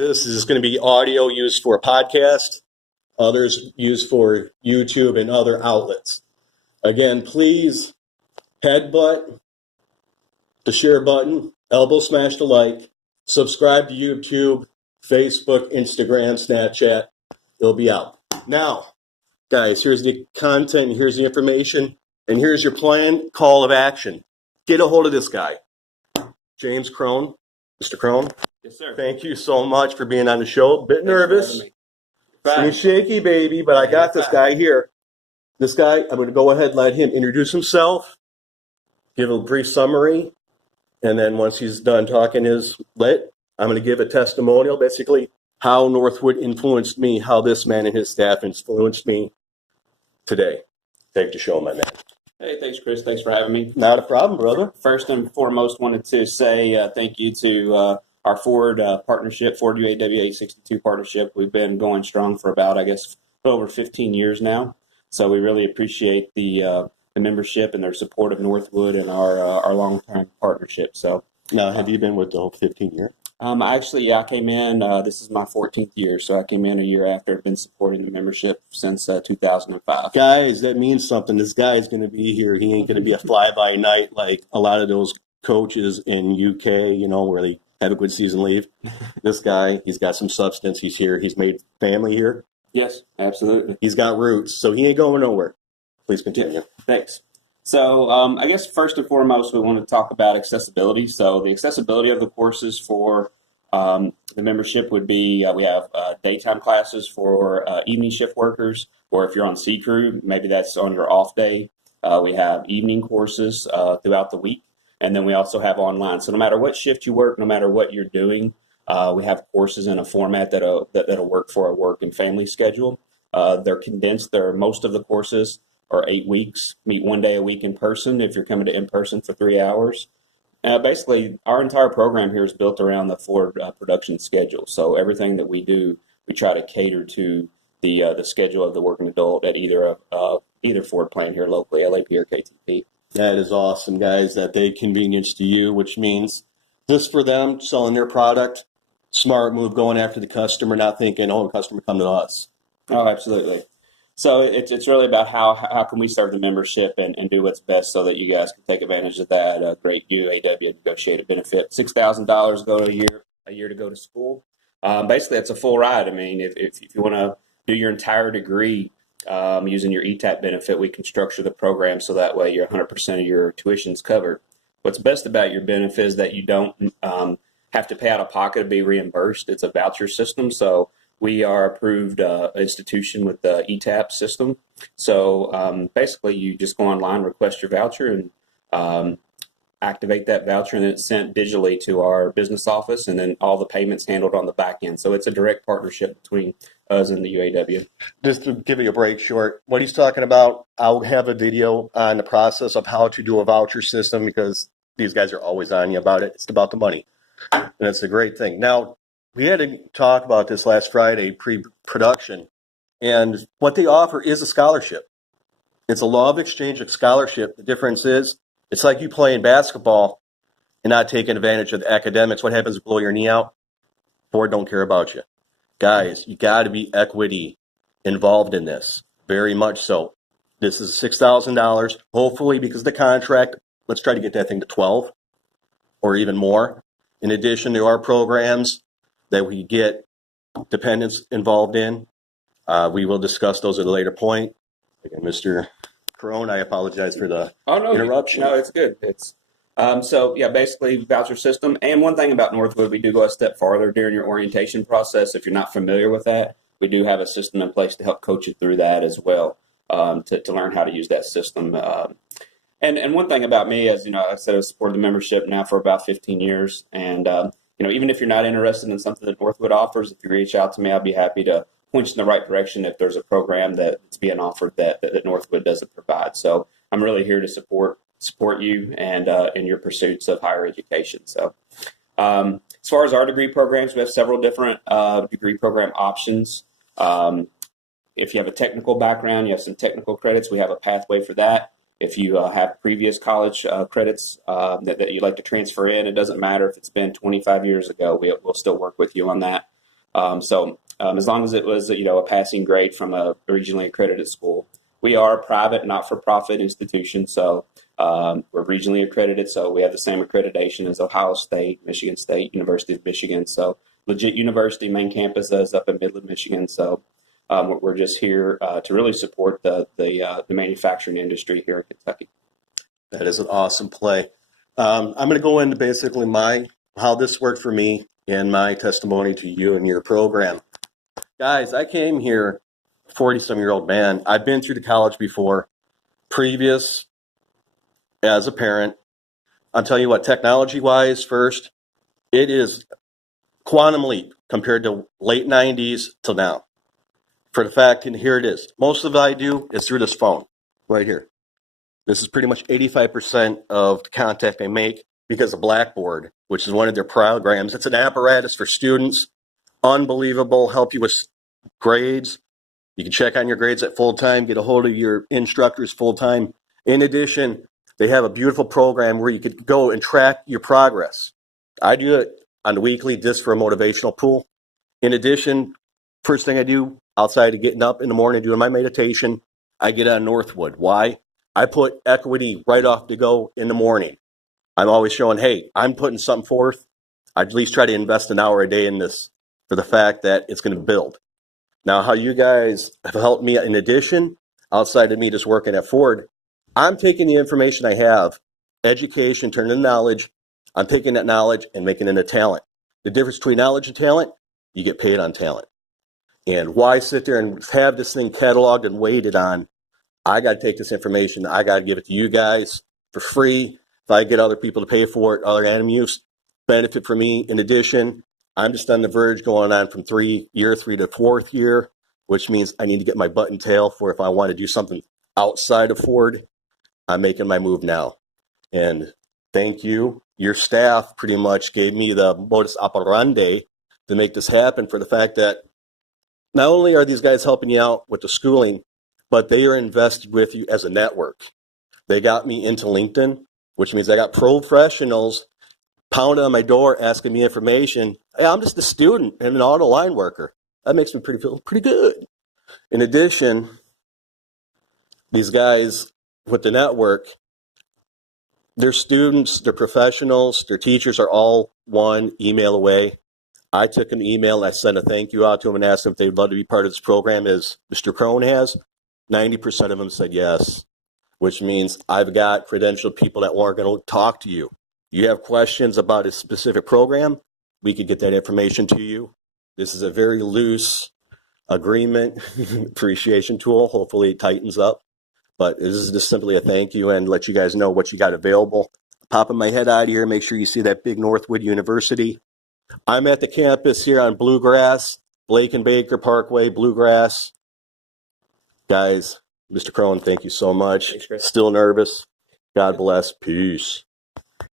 This is going to be audio used for a podcast, others used for YouTube and other outlets. Again, please headbutt the share button, elbow smash the like, subscribe to YouTube, Facebook, Instagram, Snapchat. It'll be out. Now, guys, here's the content, here's the information, and here's your plan, call of action. Get a hold of this guy, James Crone. Mr. Crone. Yes, sir. Thank you so much for being on the show. Bit nervous. Pretty shaky, baby, but I got this guy here. This guy, I'm going to go ahead and let him introduce himself, give a brief summary, and then once he's done talking his lit, I'm going to give a testimonial, basically how Northwood influenced me, how this man and his staff influenced me today. Take the show, my man. Hey, thanks, Chris. Thanks for having me. Not a problem, brother. First and foremost, wanted to say thank you to our Ford partnership, Ford UAW 862 partnership. We've been going strong for about, I guess, over 15 years now. So we really appreciate the membership and their support of Northwood and our long-term partnership. So now, have you been with the whole 15 years? Actually, I came in, this is my 14th year, so I came in a year after. I've been supporting the membership since 2005. Guys, that means something. This guy is going to be here. He ain't going to be a fly-by-night like a lot of those coaches in UK, you know, where they have a good season leave. This guy, he's got some substance. He's here. He's made family here. Yes, absolutely. He's got roots, so he ain't going nowhere. Please continue. Thanks. So I guess first and foremost, we want to talk about accessibility. So the accessibility of the courses for the membership would be, we have daytime classes for evening shift workers, or if you're on sea crew, maybe that's on your off day. We have evening courses throughout the week, and then we also have online. So no matter what shift you work, no matter what you're doing, we have courses in a format that'll work for a work and family schedule. They're condensed. Most of the courses are 8 weeks, meet 1 day a week in person if you're coming to in person for 3 hours. Basically, our entire program here is built around the Ford production schedule. So everything that we do, we try to cater to the schedule of the working adult at either Ford plant here locally, LAP or KTP. That is awesome, guys, that they convenience to you, which means this for them, selling their product, smart move, going after the customer, not thinking, oh, the customer come to us. Oh, absolutely. So it's really about how can we serve the membership and do what's best so that you guys can take advantage of that great UAW negotiated benefit. $6,000 go to a year to go to school. Basically, it's a full ride. I mean, if you want to do your entire degree using your ETAP benefit, we can structure the program so that way you're 100% of your tuition's covered. What's best about your benefit is that you don't have to pay out of pocket to be reimbursed. It's a voucher system, so we are approved institution with the ETAP system. So basically, you just go online, request your voucher, and activate that voucher, and then it's sent digitally to our business office, and then all the payments handled on the back end. So it's a direct partnership between us and the UAW. Just to give you a break short, what he's talking about, I'll have a video on the process of how to do a voucher system because these guys are always on you about it. It's about the money, and it's a great thing. Now, we had to talk about this last Friday, pre-production, and what they offer is a scholarship. It's a law of exchange scholarship. The difference is it's like you playing basketball and not taking advantage of the academics. What happens if you blow your knee out? Ford don't care about you. Guys, you got to be equity involved in this, very much so. This is $6,000. Hopefully, because of the contract, let's try to get that thing to 12 or even more. In addition to our programs that we get dependents involved in. We will discuss those at a later point. Again, Mr. Crone, I apologize for the interruption. No, it's good. It's so yeah, basically voucher system. And one thing about Northwood, we do go a step farther during your orientation process. If you're not familiar with that, we do have a system in place to help coach you through that as well, to learn how to use that system. And one thing about me, as you know, I said I've supported the membership now for about 15 years, and even if you're not interested in something that Northwood offers, if you reach out to me, I'll be happy to point you in the right direction if there's a program that's being offered that Northwood doesn't provide. So I'm really here to support you and in your pursuits of higher education. So as far as our degree programs, we have several different degree program options. If you have a technical background, you have some technical credits, we have a pathway for that. If you have previous college credits that you'd like to transfer in, it doesn't matter if it's been 25 years ago, we'll still work with you on that. As long as it was a passing grade from a regionally accredited school. We are a private, not-for-profit institution, so we're regionally accredited. So we have the same accreditation as Ohio State, Michigan State, University of Michigan. So legit university, main campus is up in Midland, Michigan. So we're just here to really support the manufacturing industry here in Kentucky. That is an awesome play. I'm going to go into basically how this worked for me and my testimony to you and your program. Guys, I came here, 40-some-year-old man. I've been through the college before, previous as a parent. I'll tell you what, technology-wise first, it is quantum leap compared to late 90s till now. For the fact, and here it is. Most of what I do is through this phone right here. This is pretty much 85% of the contact I make because of Blackboard, which is one of their programs. It's an apparatus for students. Unbelievable. Help you with grades. You can check on your grades at full time, get a hold of your instructors full time. In addition, they have a beautiful program where you could go and track your progress. I do it on the weekly just for a motivational tool. In addition, first thing I do outside of getting up in the morning doing my meditation, I get on Northwood. Why? I put equity right off to go in the morning. I'm always showing, hey, I'm putting something forth. I at least try to invest an hour a day in this for the fact that it's going to build. Now, how you guys have helped me in addition, outside of me just working at Ford, I'm taking the information I have, education, turning into knowledge. I'm taking that knowledge and making it into talent. The difference between knowledge and talent, you get paid on talent. And why sit there and have this thing cataloged and waited on? I got to take this information. I got to give it to you guys for free. If I get other people to pay for it, other animus, benefit for me. In addition, I'm just on the verge going on from year three to fourth year, which means I need to get my butt and tail for if I want to do something outside of Ford. I'm making my move now. And thank you. Your staff pretty much gave me the modus operandi to make this happen for the fact that not only are these guys helping you out with the schooling, but they are invested with you as a network. They got me into LinkedIn, which means I got professionals pounding on my door asking me information. Hey, I'm just a student and an auto line worker. That makes me feel pretty good. In addition, these guys with the network, their students, their professionals, their teachers are all one email away. I took an email and I sent a thank you out to them and asked them if they'd love to be part of this program as Mr. Crone has. 90% of them said yes, which means I've got credentialed people that weren't going to talk to you. You have questions about a specific program, we could get that information to you. This is a very loose agreement appreciation tool. Hopefully it tightens up. But this is just simply a thank you and let you guys know what you got available. Popping my head out of here, make sure you see that big Northwood University. I'm at the campus here on Bluegrass, Blake and Baker Parkway, Bluegrass. Guys, Mr. Crone, thank you so much. Thanks, Chris. Still nervous. God bless. Peace.